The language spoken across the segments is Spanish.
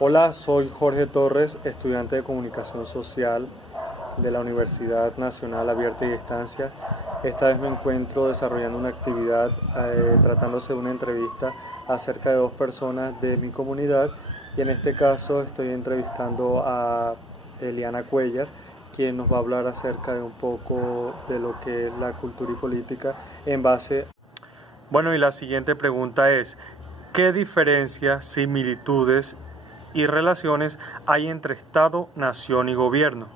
Hola, soy Jorge Torres, estudiante de Comunicación Social de la Universidad Nacional Abierta y Distancia. Esta vez me encuentro desarrollando una actividad tratándose de una entrevista acerca de dos personas de mi comunidad y en este caso estoy entrevistando a Eliana Cuellar, quien nos va a hablar acerca de un poco de lo que es la cultura y política en base. Bueno, y la siguiente pregunta es, ¿qué diferencias, similitudes y relaciones hay entre Estado, nación y gobierno?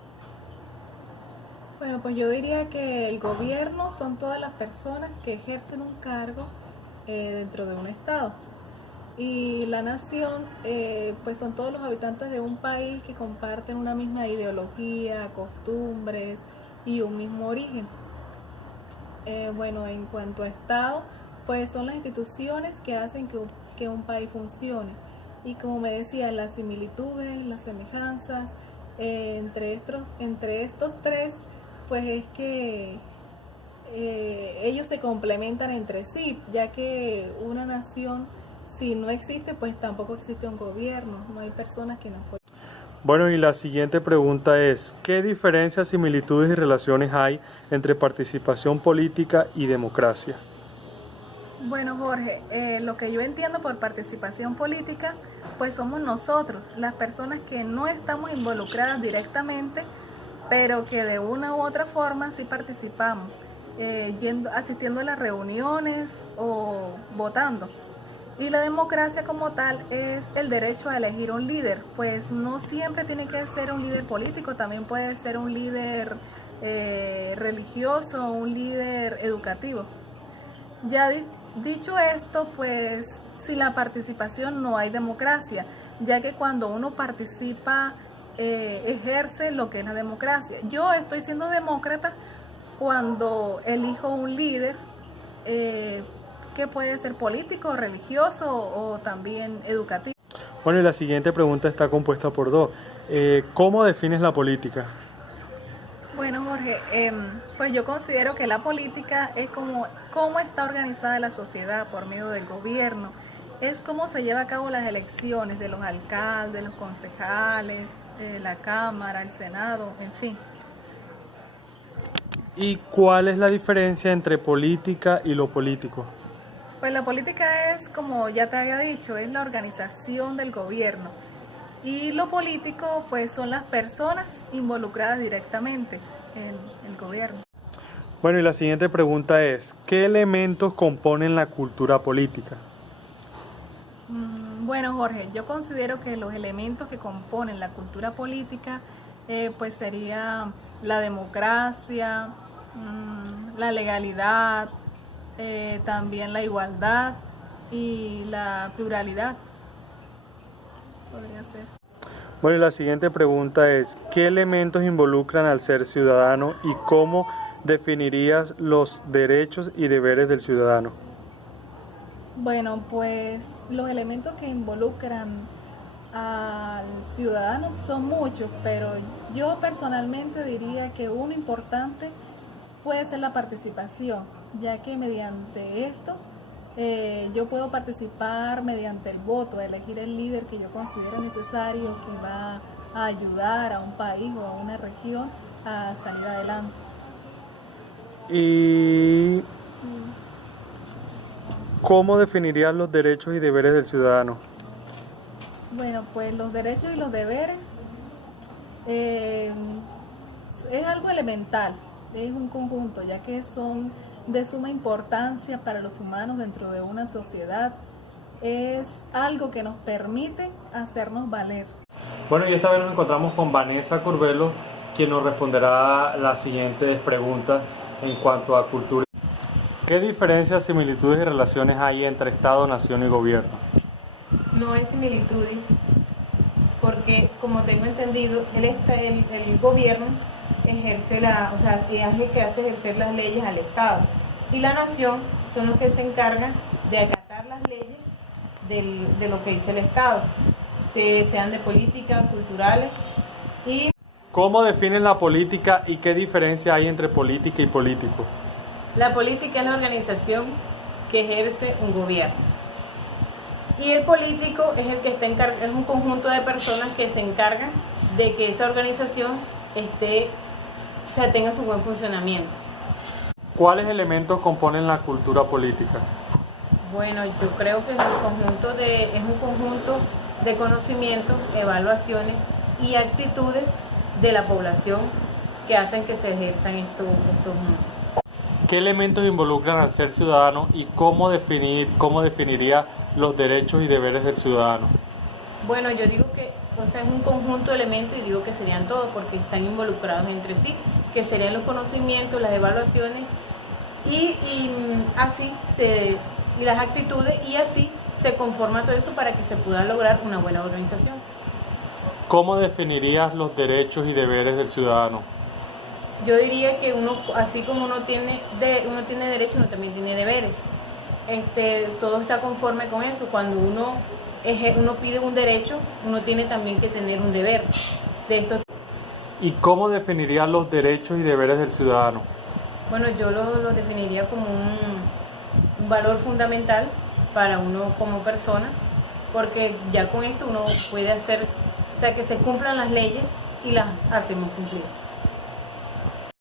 Bueno, pues yo diría que el gobierno son todas las personas que ejercen un cargo dentro de un estado. Y la nación, pues son todos los habitantes de un país que comparten una misma ideología, costumbres y un mismo origen. Bueno, en cuanto a estado, pues son las instituciones que hacen que un país funcione. Y como me decía, las similitudes, las semejanzas entre estos tres, pues es que ellos se complementan entre sí, ya que una nación, si no existe, pues tampoco existe un gobierno, no hay personas que nos apoyen. Bueno, y la siguiente pregunta es, ¿qué diferencias, similitudes y relaciones hay entre participación política y democracia? Bueno, Jorge, lo que yo entiendo por participación política, pues somos nosotros, las personas que no estamos involucradas directamente, pero que de una u otra forma sí participamos, asistiendo a las reuniones o votando. Y la democracia como tal es el derecho a elegir un líder, pues no siempre tiene que ser un líder político, también puede ser un líder religioso, un líder educativo. Ya dicho esto, pues sin la participación no hay democracia, ya que cuando uno participa ejerce lo que es la democracia. Yo estoy siendo demócrata cuando elijo un líder que puede ser político, religioso o también educativo. Bueno, y la siguiente pregunta está compuesta por dos. ¿Cómo defines la política? Bueno, Jorge, pues yo considero que la política es como cómo está organizada la sociedad por medio del gobierno, es cómo se lleva a cabo las elecciones de los alcaldes, los concejales, la Cámara, el Senado, en fin. ¿Y cuál es la diferencia entre política y lo político? Pues la política es, como ya te había dicho, es la organización del gobierno. Y lo político, pues son las personas involucradas directamente en el gobierno. Bueno, y la siguiente pregunta es, ¿qué elementos componen la cultura política? Bueno, Jorge, yo considero que los elementos que componen la cultura política, pues sería la democracia, la legalidad, también la igualdad y la pluralidad. Podría ser. Bueno, y la siguiente pregunta es, ¿qué elementos involucran al ser ciudadano y cómo definirías los derechos y deberes del ciudadano? Bueno, pues los elementos que involucran al ciudadano son muchos, pero yo personalmente diría que uno importante puede ser la participación, ya que mediante esto yo puedo participar mediante el voto, elegir el líder que yo considero necesario, que va a ayudar a un país o a una región a salir adelante. ¿Y cómo definirías los derechos y deberes del ciudadano? Bueno, pues los derechos y los deberes eh, es algo elemental, es un conjunto, ya que son de suma importancia para los humanos dentro de una sociedad. Es algo que nos permite hacernos valer. Bueno, y esta vez nos encontramos con Vanessa Corbelo, quien nos responderá las siguientes preguntas en cuanto a cultura. ¿Qué diferencias, similitudes y relaciones hay entre Estado, nación y gobierno? No hay similitudes, porque como tengo entendido, el gobierno ejerce o sea, es el que hace ejercer las leyes al Estado, y la nación son los que se encargan de acatar las leyes de lo que dice el Estado, que sean de política, culturales y... ¿Cómo definen la política y qué diferencia hay entre política y político? La política es la organización que ejerce un gobierno. Y el político es el que está encargado, es un conjunto de personas que se encargan de que esa organización tenga su buen funcionamiento. ¿Cuáles elementos componen la cultura política? Bueno, yo creo que es un conjunto de conocimientos, evaluaciones y actitudes de la población que hacen que se ejerzan estos. ¿Qué elementos involucran al ser ciudadano y cómo definiría los derechos y deberes del ciudadano? Bueno, yo digo que es un conjunto de elementos y digo que serían todos porque están involucrados entre sí, que serían los conocimientos, las evaluaciones y las actitudes, y así se conforma todo eso para que se pueda lograr una buena organización. ¿Cómo definirías los derechos y deberes del ciudadano? Yo diría que así como uno tiene derechos, uno también tiene deberes. Todo está conforme con eso. Cuando uno pide un derecho, uno tiene también que tener un deber de esto. ¿Y cómo definirías los derechos y deberes del ciudadano? Bueno, yo lo definiría como un valor fundamental para uno como persona, porque ya con esto uno puede hacer, que se cumplan las leyes y las hacemos cumplir.